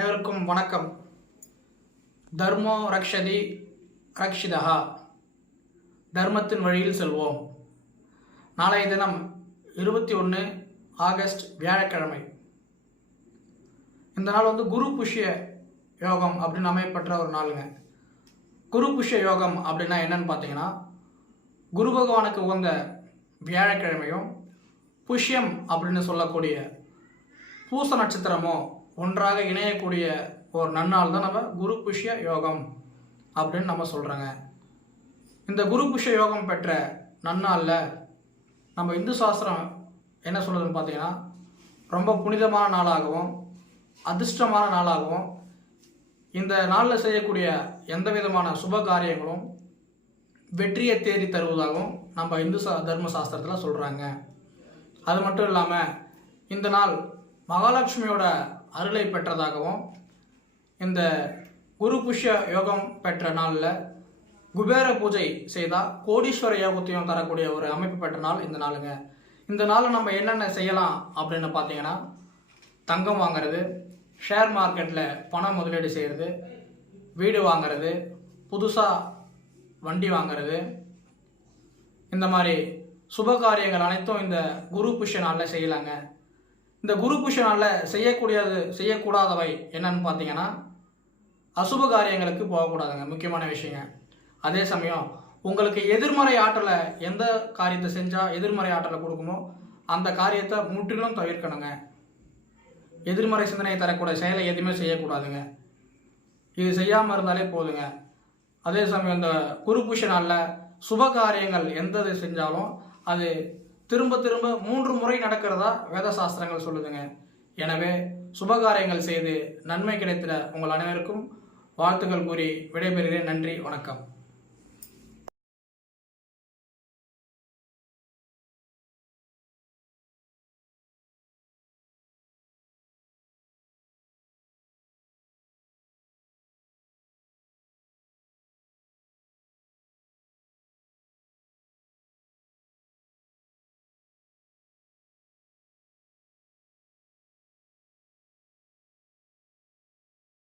அனைவருக்கும் வணக்கம். தர்மோ ரக்ஷதி ரக்ஷிதா, தர்மத்தின் வழியில் செல்வோம். நாளைய தினம் 21 ஆகஸ்ட் வியாழக்கிழமை. இந்த நாள் குரு புஷ்ய யோகம் அப்படின்னு அமையப்பட்ட ஒரு நாளுங்க. குரு புஷ்ய யோகம் அப்படின்னா என்னன்னு பார்த்தீங்கன்னா, குரு பகவானுக்கு உகந்த வியாழக்கிழமையும் புஷ்யம் அப்படின்னு சொல்லக்கூடிய பூச நட்சத்திரமோ ஒன்றாக இணையக்கூடிய ஒரு நன்னாள் தான் நம்ம குரு புஷ்ய யோகம் அப்படின்னு நம்ம சொல்கிறோங்க. இந்த குரு புஷ்ய யோகம் பெற்ற நன்னாளில் நம்ம இந்து சாஸ்திரம் என்ன சொல்லுதுன்னு பார்த்தீங்கன்னா, ரொம்ப புனிதமான நாளாகவும் அதிர்ஷ்டமான நாளாகவும், இந்த நாளில் செய்யக்கூடிய எந்த விதமான சுப காரியங்களும் வெற்றியை தேடி தருவதாகவும் நம்ம இந்து தர்ம சாஸ்திரத்தில் சொல்கிறாங்க. அது மட்டும் இல்லாமல் இந்த நாள் மகாலட்சுமியோட அருளை பெற்றதாகவும், இந்த குரு புஷ்ய யோகம் பெற்ற நாளில் குபேர பூஜை செய்தால் கோடீஸ்வர யோகத்தையும் தரக்கூடிய ஒரு அமைப்பு பெற்ற நாள் இந்த நாளுங்க. இந்த நாளில் நம்ம என்னென்ன செய்யலாம் அப்படின்னு பார்த்தீங்கன்னா, தங்கம் வாங்கிறது, ஷேர் மார்க்கெட்டில் பணம் முதலீடு செய்கிறது, வீடு வாங்கிறது, புதுசாக வண்டி வாங்கிறது, இந்த மாதிரி சுப காரியங்கள் அனைத்தும் இந்த குரு புஷ்ய நாளில் செய்யலாங்க. இந்த குரு புஷ்ய நாளில் செய்யக்கூடாதவை என்னன்னு பார்த்தீங்கன்னா, அசுப காரியங்களுக்கு போகக்கூடாதுங்க, முக்கியமான விஷயங்க. அதே சமயம் உங்களுக்கு எதிர்மறை ஆற்றலை, எந்த காரியத்தை செஞ்சால் எதிர்மறை ஆற்றலை கொடுக்குமோ அந்த காரியத்தை முற்றிலும் தவிர்க்கணுங்க. எதிர்மறை சிந்தனையை தரக்கூடிய செயலை எதுவுமே செய்யக்கூடாதுங்க. இது செய்யாமல் இருந்தாலே போதுங்க. அதே சமயம் இந்த குரு புஷ்ய நாளில் சுப காரியங்கள் எந்த செஞ்சாலும் அது திரும்ப 3 முறை நடக்கிறதா வேத சாஸ்திரங்கள் சொல்லுதுங்க. எனவே சுபகாரியங்கள் செய்து நன்மை கிடைத்திட உங்கள் அனைவருக்கும் வாழ்த்துக்கள் கூறி விடைபெறுகிறேன். நன்றி, வணக்கம்.